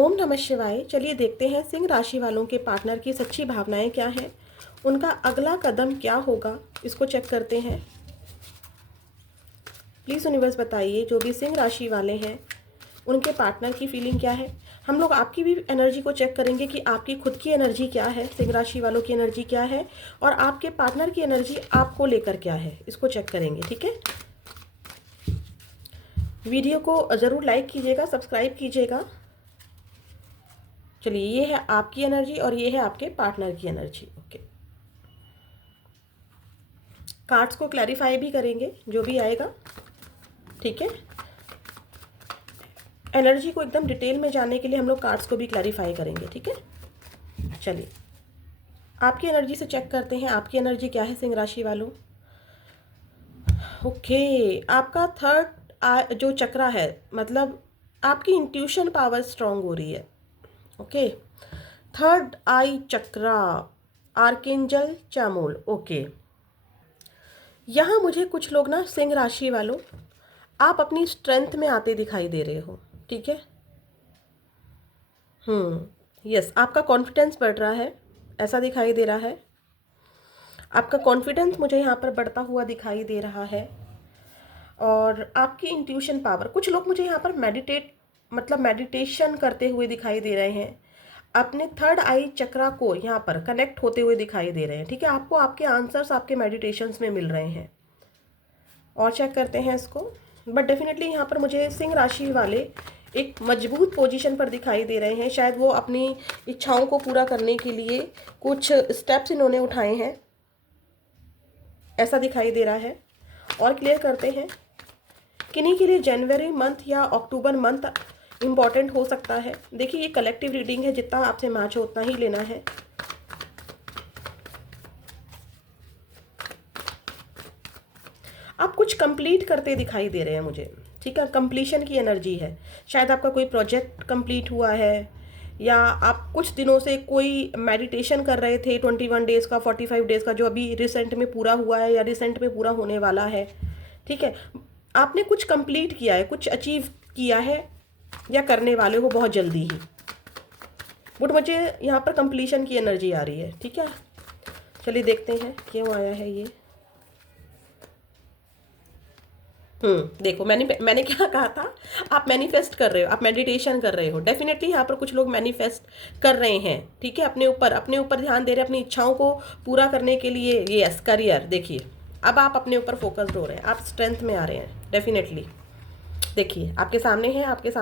ओम नमः शिवाय। चलिए देखते हैं सिंह राशि वालों के पार्टनर की सच्ची भावनाएं क्या हैं, उनका अगला कदम क्या होगा, इसको चेक करते हैं। प्लीज़ यूनिवर्स बताइए, जो भी सिंह राशि वाले हैं उनके पार्टनर की फीलिंग क्या है। हम लोग आपकी भी एनर्जी को चेक करेंगे कि आपकी खुद की एनर्जी क्या है, सिंह राशि वालों की एनर्जी क्या है और आपके पार्टनर की एनर्जी आपको लेकर क्या है, इसको चेक करेंगे। ठीक है, वीडियो को ज़रूर लाइक कीजिएगा, सब्सक्राइब कीजिएगा। चलिए, ये है आपकी एनर्जी और ये है आपके पार्टनर की एनर्जी। ओके, कार्ड्स को क्लैरिफाई भी करेंगे जो भी आएगा। ठीक है, एनर्जी को एकदम डिटेल में जानने के लिए हम लोग कार्ड्स को भी क्लैरिफाई करेंगे। ठीक है, चलिए आपकी एनर्जी से चेक करते हैं आपकी एनर्जी क्या है सिंह राशि वालों। ओके, आपका थर्ड जो चक्रा है, मतलब आपकी इंट्यूशन पावर स्ट्रांग हो रही है। ओके, थर्ड आई चक्रा, आर्केंजल चामोल। ओके, यहाँ मुझे कुछ लोग ना सिंह राशि वालों, आप अपनी स्ट्रेंथ में आते दिखाई दे रहे हो। ठीक है, यस, आपका कॉन्फिडेंस बढ़ रहा है, ऐसा दिखाई दे रहा है। आपका कॉन्फिडेंस मुझे यहाँ पर बढ़ता हुआ दिखाई दे रहा है। और आपकी इंट्यूशन पावर, कुछ लोग मुझे यहाँ पर मेडिटेशन करते हुए दिखाई दे रहे हैं, अपने थर्ड आई चक्रा को यहाँ पर कनेक्ट होते हुए दिखाई दे रहे हैं। ठीक है, आपको आपके आंसर्स आपके मेडिटेशंस में मिल रहे हैं। और चेक करते हैं इसको। बट डेफिनेटली यहाँ पर मुझे सिंह राशि वाले एक मजबूत पोजीशन पर दिखाई दे रहे हैं। शायद वो अपनी इच्छाओं को पूरा करने के लिए कुछ स्टेप्स इन्होंने उठाए हैं, ऐसा दिखाई दे रहा है। और क्लियर करते हैं, किन्हीं के लिए जनवरी मंथ या अक्टूबर मंथ इम्पॉर्टेंट हो सकता है। देखिए, ये कलेक्टिव रीडिंग है, जितना आपसे मैच हो उतना ही लेना है। आप कुछ कंप्लीट करते दिखाई दे रहे हैं मुझे। ठीक है, कंप्लीशन की एनर्जी है। शायद आपका कोई प्रोजेक्ट कंप्लीट हुआ है, या आप कुछ दिनों से कोई मेडिटेशन कर रहे थे 21 डेज़ का, 45 डेज़ का, जो अभी रिसेंट में पूरा हुआ है या रिसेंट में पूरा होने वाला है। ठीक है, आपने कुछ कंप्लीट किया है, कुछ अचीव किया है या करने वाले हो बहुत जल्दी ही। बट मुझे यहाँ पर कंप्लीशन की एनर्जी आ रही है। ठीक है, चलिए देखते हैं क्यों आया है ये। देखो, मैंने क्या कहा था, आप मैनिफेस्ट कर रहे हो, आप मेडिटेशन कर रहे हो। डेफिनेटली यहाँ पर कुछ लोग मैनिफेस्ट कर रहे हैं। ठीक है, अपने ऊपर ध्यान दे रहे हैं, अपनी इच्छाओं को पूरा करने के लिए। यस, करियर, देखिए अब आप अपने ऊपर फोकस्ड हो रहे हैं, आप स्ट्रेंथ में आ रहे हैं। डेफिनेटली देखिए, आपके सामने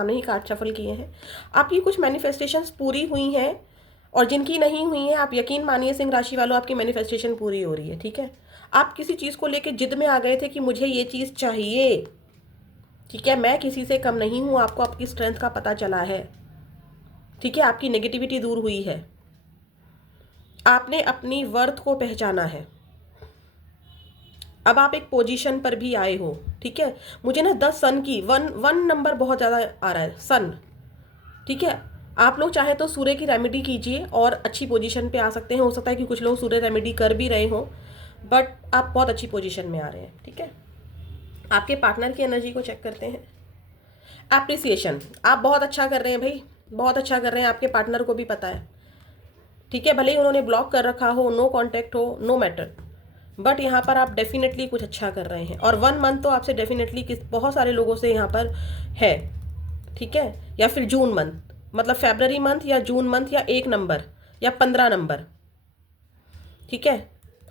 ही कार्ड शफल किए हैं। आपकी कुछ मैनिफेस्टेशंस पूरी हुई हैं, और जिनकी नहीं हुई हैं, आप यकीन मानिए सिंह राशि वालों, आपकी मैनिफेस्टेशन पूरी हो रही है। ठीक है, आप किसी चीज़ को लेके जिद में आ गए थे कि मुझे ये चीज़ चाहिए। ठीक है, मैं किसी से कम नहीं हूँ, आपको आपकी स्ट्रेंथ का पता चला है। ठीक है, आपकी नेगेटिविटी दूर हुई है, आपने अपनी वर्थ को पहचाना है। अब आप एक पोजीशन पर भी आए हो। ठीक है, मुझे ना 10 सन की वन नंबर बहुत ज़्यादा आ रहा है, सन। ठीक है, आप लोग चाहे तो सूर्य की रेमेडी कीजिए और अच्छी पोजीशन पे आ सकते हैं। हो सकता है कि कुछ लोग सूर्य रेमेडी कर भी रहे हो, बट आप बहुत अच्छी पोजीशन में आ रहे हैं। ठीक है, आपके पार्टनर की एनर्जी को चेक करते हैं। एप्रिसिएशन, आप बहुत अच्छा कर रहे हैं भाई, बहुत अच्छा कर रहे हैं, आपके पार्टनर को भी पता है। ठीक है, भले ही उन्होंने ब्लॉक कर रखा हो, नो कांटेक्ट हो, नो मैटर, बट यहाँ पर आप डेफिनेटली कुछ अच्छा कर रहे हैं। और 1 मंथ तो आपसे डेफिनेटली बहुत सारे लोगों से यहाँ पर है। ठीक है, या फिर जून मंथ, मतलब फरवरी मंथ या जून मंथ या 1 नंबर या 15 नंबर। ठीक है,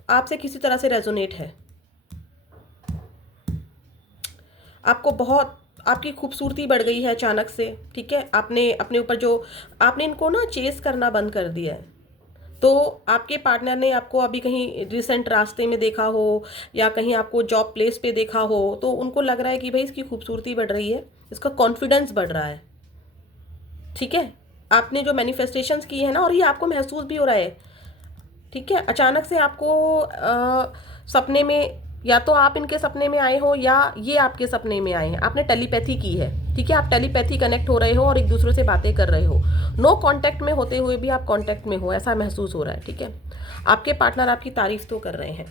आपसे किसी तरह से रेजोनेट है। आपको बहुत, आपकी खूबसूरती बढ़ गई है अचानक से। ठीक है, आपने अपने ऊपर जो, आपने इनको ना चेस करना बंद कर दिया है। तो आपके पार्टनर ने आपको अभी कहीं रिसेंट रास्ते में देखा हो, या कहीं आपको जॉब प्लेस पे देखा हो, तो उनको लग रहा है कि भाई इसकी खूबसूरती बढ़ रही है, इसका कॉन्फिडेंस बढ़ रहा है। ठीक है, आपने जो मैनिफेस्टेशंस की है ना, और ये आपको महसूस भी हो रहा है। ठीक है, अचानक से आपको सपने में, या तो आप इनके सपने में आए हो या ये आपके सपने में आए हैं, आपने टेलीपैथी की है। ठीक है, आप टेलीपैथी कनेक्ट हो रहे हो और एक दूसरे से बातें कर रहे हो। नो कांटेक्ट में होते हुए भी आप कांटेक्ट में हो, ऐसा महसूस हो रहा है। ठीक है, आपके पार्टनर आपकी तारीफ तो कर रहे हैं।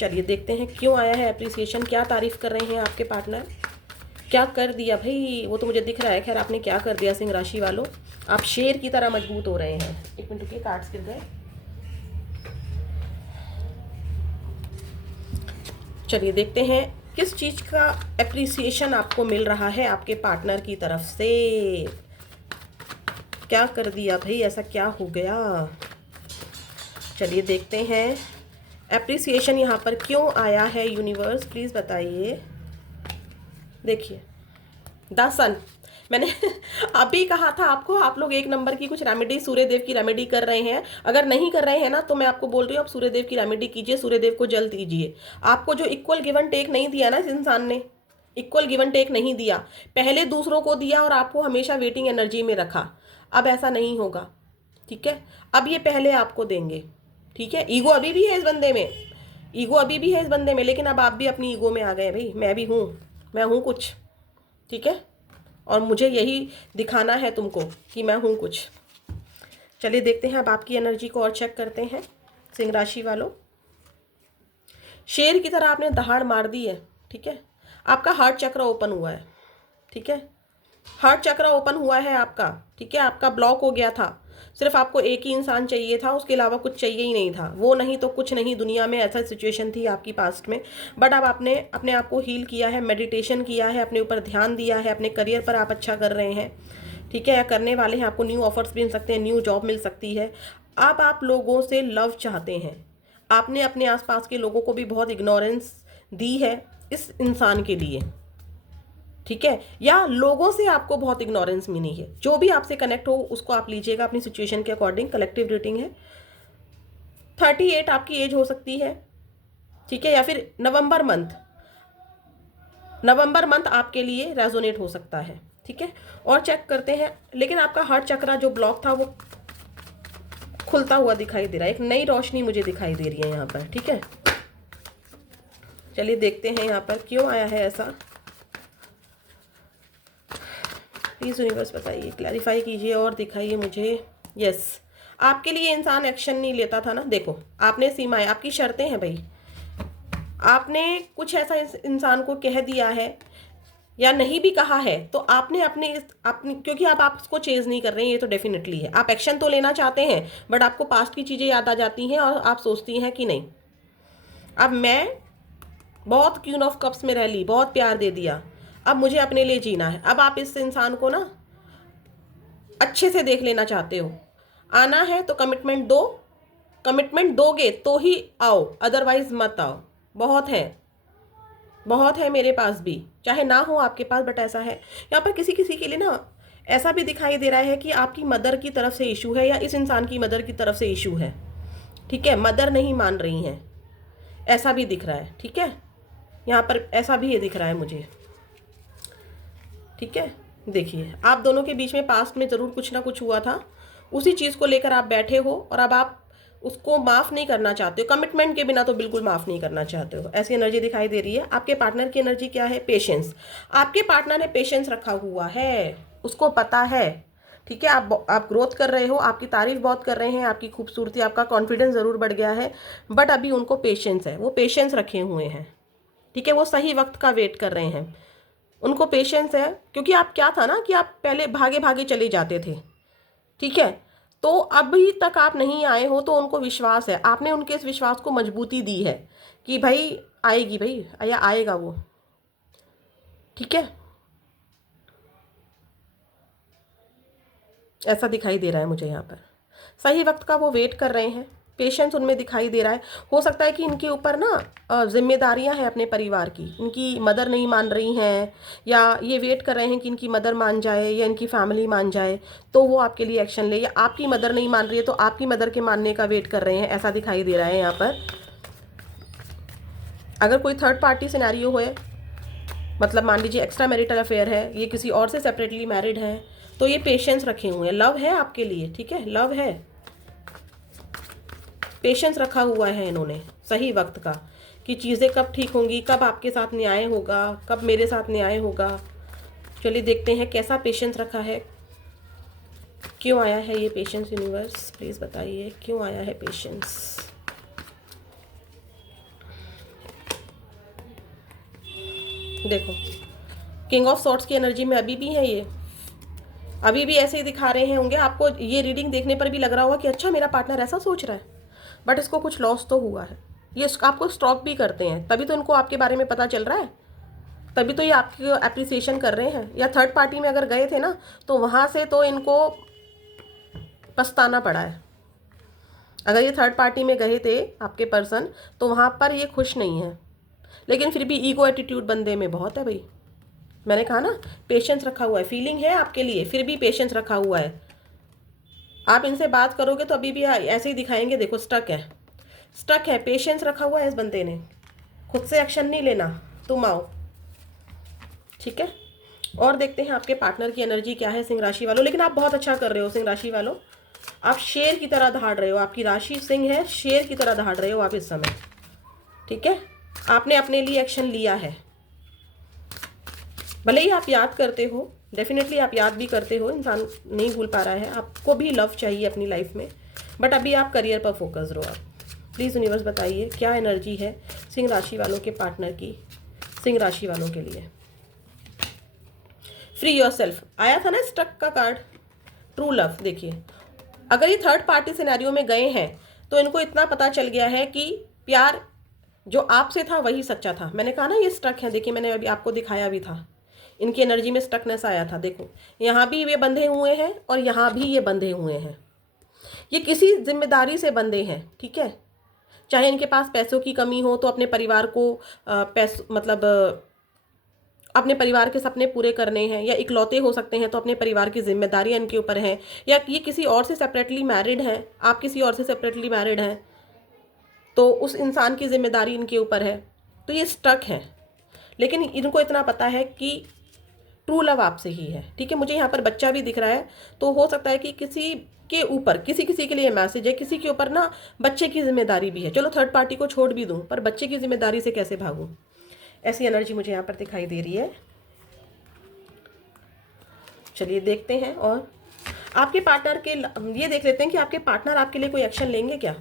चलिए देखते हैं क्यों आया है एप्रिसिएशन, क्या तारीफ कर रहे हैं आपके पार्टनर। क्या कर दिया भाई, वो तो मुझे दिख रहा है। खैर आपने क्या कर दिया सिंह राशि वालों, आप शेर की तरह मजबूत हो रहे हैं। एक मिनट रुकिए, कार्ड्स गिर गए। चलिए देखते हैं किस चीज़ का एप्रिसिएशन आपको मिल रहा है आपके पार्टनर की तरफ से। क्या कर दिया भाई, ऐसा क्या हो गया? चलिए देखते हैं एप्रिसिएशन यहाँ पर क्यों आया है। यूनिवर्स प्लीज़ बताइए। देखिए द सन, मैंने अभी कहा था आपको, आप लोग 1 नंबर की कुछ रेमेडी, सूर्यदेव की रेमेडी कर रहे हैं। अगर नहीं कर रहे हैं ना तो मैं आपको बोल रही हूँ आप सूर्यदेव की रेमेडी कीजिए, सूर्यदेव को जल दीजिए। आपको जो इक्वल गिव एंड टेक नहीं दिया ना इस इंसान ने, इक्वल गिव एंड टेक नहीं दिया, पहले दूसरों को दिया और आपको हमेशा वेटिंग एनर्जी में रखा। अब ऐसा नहीं होगा, ठीक है? अब ये पहले आपको देंगे, ठीक है? ईगो अभी भी है इस बंदे में, ईगो अभी भी है इस बंदे में, लेकिन अब आप भी अपनी ईगो में आ गए भाई। मैं भी हूँ, मैं हूँ कुछ, ठीक है? और मुझे यही दिखाना है तुमको कि मैं हूँ कुछ। चलिए देखते हैं अब आपकी एनर्जी को और चेक करते हैं सिंह राशि वालों। शेर की तरह आपने दहाड़ मार दी है, ठीक है? आपका हार्ट चक्र ओपन हुआ है, ठीक है? हार्ट चक्र ओपन हुआ है आपका, ठीक है? आपका ब्लॉक हो गया था। सिर्फ आपको एक ही इंसान चाहिए था, उसके अलावा कुछ चाहिए ही नहीं था। वो नहीं तो कुछ नहीं, दुनिया में ऐसा सिचुएशन थी आपकी पास्ट में। बट अब आपने अपने आप को हील किया है, मेडिटेशन किया है, अपने ऊपर ध्यान दिया है, अपने करियर पर आप अच्छा कर रहे हैं, ठीक है? या करने वाले हैं। आपको न्यू ऑफर्स मिल सकते हैं, न्यू जॉब मिल सकती है। अब आप लोगों से लव चाहते हैं। आपने अपने आसपास के लोगों को भी बहुत इग्नोरेंस दी है इस इंसान के लिए, ठीक है? या लोगों से आपको बहुत इग्नोरेंस मिली है। जो भी आपसे कनेक्ट हो उसको आप लीजिएगा अपनी सिचुएशन के अकॉर्डिंग। कलेक्टिव रीडिंग है। 38 आपकी एज हो सकती है, ठीक है? या फिर नवंबर मंथ आपके लिए रेजोनेट हो सकता है, ठीक है? और चेक करते हैं। लेकिन आपका हार्ट चक्रा जो ब्लॉक था वो खुलता हुआ दिखाई दे रहा है, एक नई रोशनी मुझे दिखाई दे रही है यहाँ पर, ठीक है? चलिए देखते हैं यहाँ पर क्यों आया है ऐसा। प्लीज़ यूनिवर्स बताइए, क्लैरिफाई कीजिए और दिखाइए मुझे। यस, आपके लिए इंसान एक्शन नहीं लेता था ना। देखो आपने सीमाएं, आपकी शर्तें हैं भाई। आपने कुछ ऐसा इस इंसान को कह दिया है या नहीं भी कहा है तो आपने अपनी क्योंकि आप उसको चेज नहीं कर रहे हैं, ये तो डेफिनेटली है। आप एक्शन तो लेना चाहते हैं बट आपको पास्ट की चीज़ें याद आ जाती हैं और आप सोचती हैं कि नहीं, अब मैं बहुत क्वीन ऑफ कप्स में रह ली, बहुत प्यार दे दिया, अब मुझे अपने लिए जीना है। अब आप इस इंसान को ना अच्छे से देख लेना चाहते हो। आना है तो कमिटमेंट दो, कमिटमेंट दोगे तो ही आओ, अदरवाइज मत आओ। बहुत है मेरे पास भी, चाहे ना हो आपके पास, बट ऐसा है। यहाँ पर किसी किसी के लिए ना ऐसा भी दिखाई दे रहा है कि आपकी मदर की तरफ से इशू है या इस इंसान की मदर की तरफ से इशू है, ठीक है? मदर नहीं मान रही हैं, ऐसा भी दिख रहा है, ठीक है? यहाँ पर ऐसा भी ये दिख रहा है मुझे, ठीक है? देखिए आप दोनों के बीच में पास्ट में ज़रूर कुछ ना कुछ हुआ था, उसी चीज़ को लेकर आप बैठे हो और अब आप उसको माफ़ नहीं करना चाहते हो। कमिटमेंट के बिना तो बिल्कुल माफ़ नहीं करना चाहते हो, ऐसी एनर्जी दिखाई दे रही है। आपके पार्टनर की एनर्जी क्या है? पेशेंस। आपके पार्टनर ने पेशेंस रखा हुआ है, उसको पता है, ठीक है? आप ग्रोथ कर रहे हो, आपकी तारीफ बहुत कर रहे हैं, आपकी खूबसूरती, आपका कॉन्फिडेंस ज़रूर बढ़ गया है, बट अभी उनको पेशेंस है, वो पेशेंस रखे हुए हैं, ठीक है? वो सही वक्त का वेट कर रहे हैं, उनको पेशेंस है। क्योंकि आप क्या था ना कि आप पहले भागे भागे चले जाते थे, ठीक है? तो अभी तक आप नहीं आए हो तो उनको विश्वास है, आपने उनके इस विश्वास को मजबूती दी है कि भाई आएगी, भाई या आएगा वो, ठीक है? ऐसा दिखाई दे रहा है मुझे यहाँ पर। सही वक्त का वो वेट कर रहे हैं, पेशेंस उनमें दिखाई दे रहा है। हो सकता है कि इनके ऊपर ना जिम्मेदारियां हैं अपने परिवार की, इनकी मदर नहीं मान रही हैं या ये वेट कर रहे हैं कि इनकी मदर मान जाए या इनकी फैमिली मान जाए तो वो आपके लिए एक्शन ले, या आपकी मदर नहीं मान रही है तो आपकी मदर के मानने का वेट कर रहे हैं, ऐसा दिखाई दे रहा है यहाँ पर। अगर कोई थर्ड पार्टी सिनेरियो है, मतलब मान लीजिए एक्स्ट्रा मैरिटल अफेयर है, ये किसी और से सेपरेटली मैरिड है, तो ये पेशेंस रखे हुए हैं, लव है आपके लिए, ठीक है? लव है, पेशेंस रखा हुआ है इन्होंने सही वक्त का कि चीज़ें कब ठीक होंगी, कब आपके साथ न्याय होगा, कब मेरे साथ न्याय होगा। चलिए देखते हैं कैसा पेशेंस रखा है, क्यों आया है ये पेशेंस। यूनिवर्स प्लीज़ बताइए क्यों आया है पेशेंस। देखो किंग ऑफ सॉर्ट्स की एनर्जी में अभी भी है ये, अभी भी ऐसे ही दिखा रहे हैं होंगे आपको। ये रीडिंग देखने पर भी लग रहा होगा कि अच्छा मेरा पार्टनर ऐसा सोच रहा है, बट इसको कुछ लॉस तो हुआ है। ये आपको स्टॉक भी करते हैं, तभी तो इनको आपके बारे में पता चल रहा है, तभी तो ये आपकी एप्रिसिएशन कर रहे हैं। या थर्ड पार्टी में अगर गए थे ना, तो वहाँ से तो इनको पछताना पड़ा है। अगर ये थर्ड पार्टी में गए थे आपके पर्सन, तो वहाँ पर ये खुश नहीं है, लेकिन फिर भी ईगो एटीट्यूड बंदे में बहुत है भाई। मैंने कहा ना, पेशेंस रखा हुआ है, फीलिंग है आपके लिए, फिर भी पेशेंस रखा हुआ है। आप इनसे बात करोगे तो अभी भी ऐसे ही दिखाएंगे, देखो स्टक है, स्टक है, पेशेंस रखा हुआ है इस बंदे ने, खुद से एक्शन नहीं लेना, तुम आओ, ठीक है। और देखते हैं आपके पार्टनर की एनर्जी क्या है सिंह राशि वालों। लेकिन आप बहुत अच्छा कर रहे हो सिंह राशि वालों, आप शेर की तरह दहाड़ रहे हो, आपकी राशि सिंह है, शेर की तरह दहाड़ रहे हो आप इस समय, ठीक है। आपने अपने लिए एक्शन लिया है, भले ही आप याद करते हो, डेफिनेटली आप याद भी करते हो, इंसान नहीं भूल पा रहा है, आपको भी लव चाहिए अपनी लाइफ में, बट अभी आप करियर पर फोकस रहो। आप प्लीज़ यूनिवर्स बताइए क्या एनर्जी है सिंह राशि वालों के पार्टनर की, सिंह राशि वालों के लिए। फ्री योरसेल्फ आया था ना स्टक का कार्ड, ट्रू लव। देखिए, अगर ये थर्ड पार्टी सिनेरियो में गए हैं तो इनको इतना पता चल गया है कि प्यार जो आपसे था वही सच्चा था। मैंने कहा ना ये स्टक है, देखिए मैंने अभी आपको दिखाया भी था, इनकी एनर्जी में स्टकनेस आया था। देखो यहाँ भी ये बंधे हुए हैं और यहाँ भी ये बंधे हुए हैं, ये किसी जिम्मेदारी से बंधे हैं, ठीक है। चाहे इनके पास पैसों की कमी हो तो अपने परिवार को अपने परिवार के सपने पूरे करने हैं, या इकलौते हो सकते हैं तो अपने परिवार की जिम्मेदारियां इनके ऊपर हैं, या ये किसी और से सेपरेटली मैरिड हैं, आप किसी और से सेपरेटली मैरिड हैं, तो उस इंसान की जिम्मेदारी इनके ऊपर है, तो ये स्टक है। लेकिन इनको इतना पता है कि ट्रू लव आपसे ही है, ठीक है। मुझे यहाँ पर बच्चा भी दिख रहा है, तो हो सकता है कि किसी के ऊपर, किसी किसी के लिए मैसेज है, किसी के ऊपर ना बच्चे की जिम्मेदारी भी है। चलो थर्ड पार्टी को छोड़ भी दूँ, पर बच्चे की जिम्मेदारी से कैसे भागूँ, ऐसी एनर्जी मुझे यहाँ पर दिखाई दे रही है। चलिए देखते हैं, और आपके पार्टनर के ये देख लेते हैं कि आपके पार्टनर आपके लिए कोई एक्शन लेंगे क्या,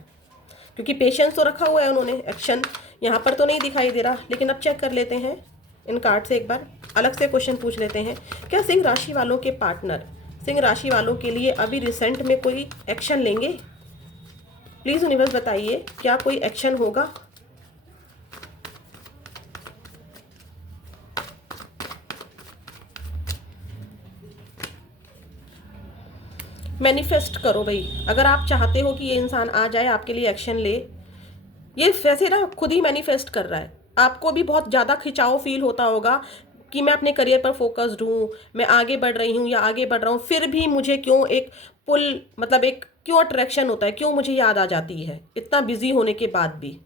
क्योंकि पेशेंस तो रखा हुआ है उन्होंने, एक्शन यहाँ पर तो नहीं दिखाई दे रहा। लेकिन अब चेक कर लेते हैं इन कार्ड से, एक बार अलग से क्वेश्चन पूछ लेते हैं। क्या सिंह राशि वालों के पार्टनर सिंह राशि वालों के लिए अभी रिसेंट में कोई एक्शन लेंगे? प्लीज़ यूनिवर्स बताइए क्या कोई एक्शन होगा। मैनिफेस्ट करो भाई, अगर आप चाहते हो कि ये इंसान आ जाए आपके लिए एक्शन ले। ये वैसे ना खुद ही मैनिफेस्ट कर रहा है, आपको भी बहुत ज़्यादा खिंचाव फील होता होगा कि मैं अपने करियर पर फोकस्ड हूँ, मैं आगे बढ़ रही हूँ या आगे बढ़ रहा हूँ, फिर भी मुझे क्यों एक पुल, मतलब एक क्यों अट्रैक्शन होता है, क्यों मुझे याद आ जाती है इतना बिजी होने के बाद भी,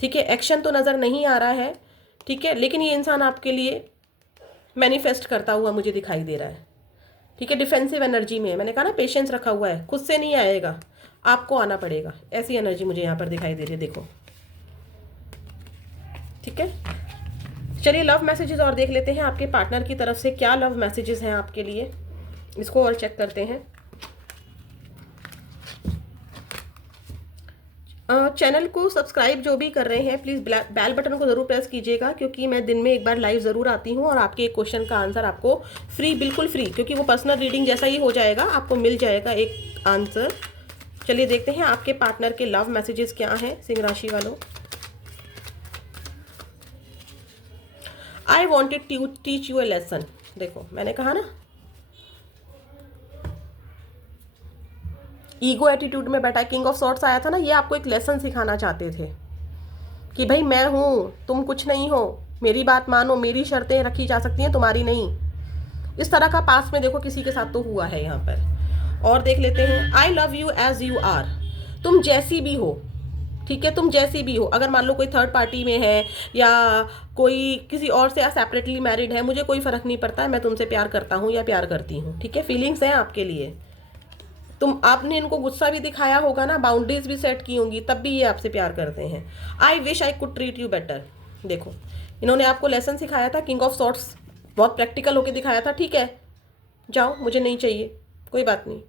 ठीक है। एक्शन तो नज़र नहीं आ रहा है, ठीक है, लेकिन ये इंसान आपके लिए मैनिफेस्ट करता हुआ मुझे दिखाई दे रहा है, ठीक है। डिफेंसिव एनर्जी में है, मैंने कहा ना पेशेंस रखा हुआ है, खुद से नहीं आएगा, आपको आना पड़ेगा, ऐसी एनर्जी मुझे यहाँ पर दिखाई दे रही है, देखो, ठीक है। चलिए लव मैसेजेस और देख लेते हैं, आपके पार्टनर की तरफ से क्या लव मैसेजेस हैं आपके लिए, इसको और चेक करते हैं। चैनल को सब्सक्राइब जो भी कर रहे हैं प्लीज़ बेल बटन को ज़रूर प्रेस कीजिएगा, क्योंकि मैं दिन में एक बार लाइव ज़रूर आती हूँ और आपके एक क्वेश्चन का आंसर आपको फ्री, बिल्कुल फ्री, क्योंकि वो पर्सनल रीडिंग जैसा ही हो जाएगा, आपको मिल जाएगा एक आंसर। चलिए देखते हैं आपके पार्टनर के लव मैसेजेस क्या हैं सिंह राशि वालों। I wanted to teach you a lesson. देखो मैंने कहा ना, ईगो एटीट्यूड में बैठा, किंग ऑफ सॉर्ट्स आया था ना, ये आपको एक लेसन सिखाना चाहते थे कि भाई मैं हूँ, तुम कुछ नहीं हो, मेरी बात मानो, मेरी शर्तें रखी जा सकती हैं, तुम्हारी नहीं। इस तरह का पास में देखो किसी के साथ तो हुआ है यहाँ पर। और देख लेते हैं, I love you as you are, तुम जैसी भी हो, ठीक है, तुम जैसी भी हो। अगर मान लो कोई थर्ड पार्टी में है या कोई किसी और से सेपरेटली मैरिड है, मुझे कोई फ़र्क नहीं पड़ता है, मैं तुमसे प्यार करता हूँ या प्यार करती हूँ, ठीक है। फीलिंग्स हैं आपके लिए, आपने इनको गुस्सा भी दिखाया होगा ना, बाउंड्रीज भी सेट की होंगी, तब भी ये आपसे प्यार करते हैं। आई wish I could treat you better. देखो इन्होंने आपको लेसन सिखाया था, किंग ऑफ सॉर्ट्स बहुत प्रैक्टिकल होके दिखाया था, ठीक है जाओ मुझे नहीं चाहिए, कोई बात नहीं,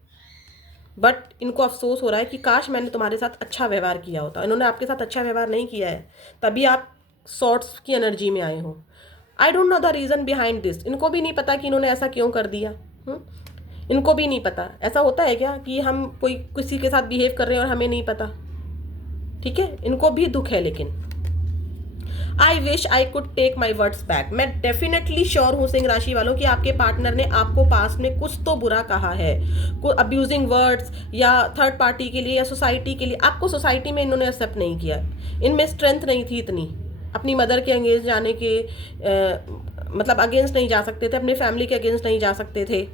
बट इनको अफसोस हो रहा है कि काश मैंने तुम्हारे साथ अच्छा व्यवहार किया होता। इन्होंने आपके साथ अच्छा व्यवहार नहीं किया है, तभी आप सॉर्ट्स की एनर्जी में आए हो। I don't know the reason behind this. इनको भी नहीं पता कि इन्होंने ऐसा क्यों कर दिया। इनको भी नहीं पता। ऐसा होता है क्या कि हम कोई किसी के साथ बिहेव कर रहे हैं और हमें नहीं पता? ठीक है, इनको भी दुख है। लेकिन I wish I could take my words back. मैं डेफिनेटली श्योर हूँ सिंह राशि वालों कि आपके पार्टनर ने आपको पास्ट में कुछ तो बुरा कहा है, कोई अब्यूजिंग वर्ड्स, या थर्ड पार्टी के लिए या सोसाइटी के लिए। आपको सोसाइटी में इन्होंने एक्सेप्ट नहीं किया, इनमें स्ट्रेंथ नहीं थी इतनी, अपनी मदर के अगेंस्ट जाने के मतलब अगेंस्ट नहीं जा सकते थे, अपनी फैमिली के अगेंस्ट नहीं जा सकते थे।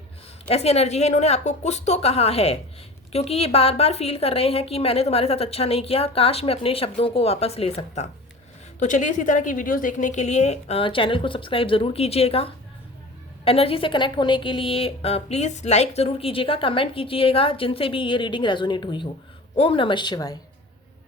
ऐसी एनर्जी है, इन्होंने आपको कुछ तो कहा है, क्योंकि ये बार बार फील कर रहे हैं कि मैंने तुम्हारे साथ अच्छा नहीं किया, काश मैं अपने शब्दों को वापस ले सकता। तो चलिए, इसी तरह की वीडियोस देखने के लिए चैनल को सब्सक्राइब ज़रूर कीजिएगा। एनर्जी से कनेक्ट होने के लिए प्लीज़ लाइक ज़रूर कीजिएगा, कमेंट कीजिएगा जिनसे भी ये रीडिंग रेजोनेट हुई हो। ओम नमः शिवाय।